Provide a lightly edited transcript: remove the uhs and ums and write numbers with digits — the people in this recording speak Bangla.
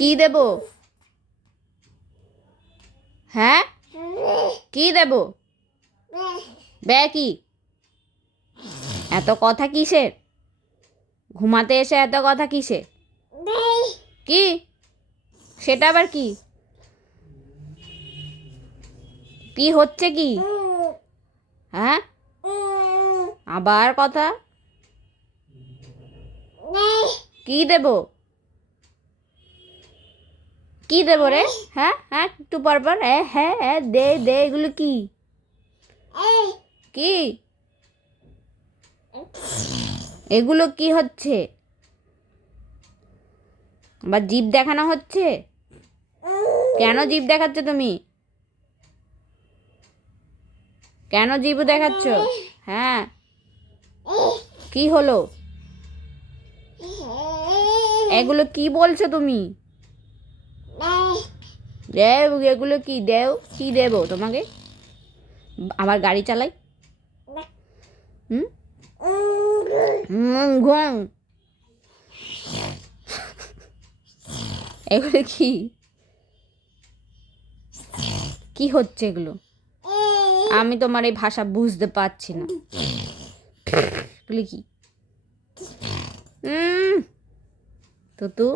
কি দেব? হ্যাঁ, কি দেব? বে কি? এত কথা কিসের? ঘুমাতে এসে এত কথা কিসের? কি? সেটা আবার কি? কি হচ্ছে কি? হ্যাঁ, আবার কথা? কি দেব? কি দেব রে? হ্যাঁ হ্যাঁ, একটু পর পর হ্যাঁ হ্যাঁ দে দে, এগুলো কি? কি এগুলো কি হচ্ছে? আবার জিভ দেখানো হচ্ছে? কেন জিভ দেখাচ্ছ তুমি? কেন জিভ দেখাচ্ছ? হ্যাঁ, কি হলো? এগুলো কি বলছো তুমি? দেও, এগুলো কি দেও? কি দেব তোমাকে? আবার গাড়ি চালাই? হুম, ঘুম। এগুলো কি? কি হচ্ছে এগুলো? আমি তোমার এই ভাষা বুঝতে পারছি না। এগুলো কি? তো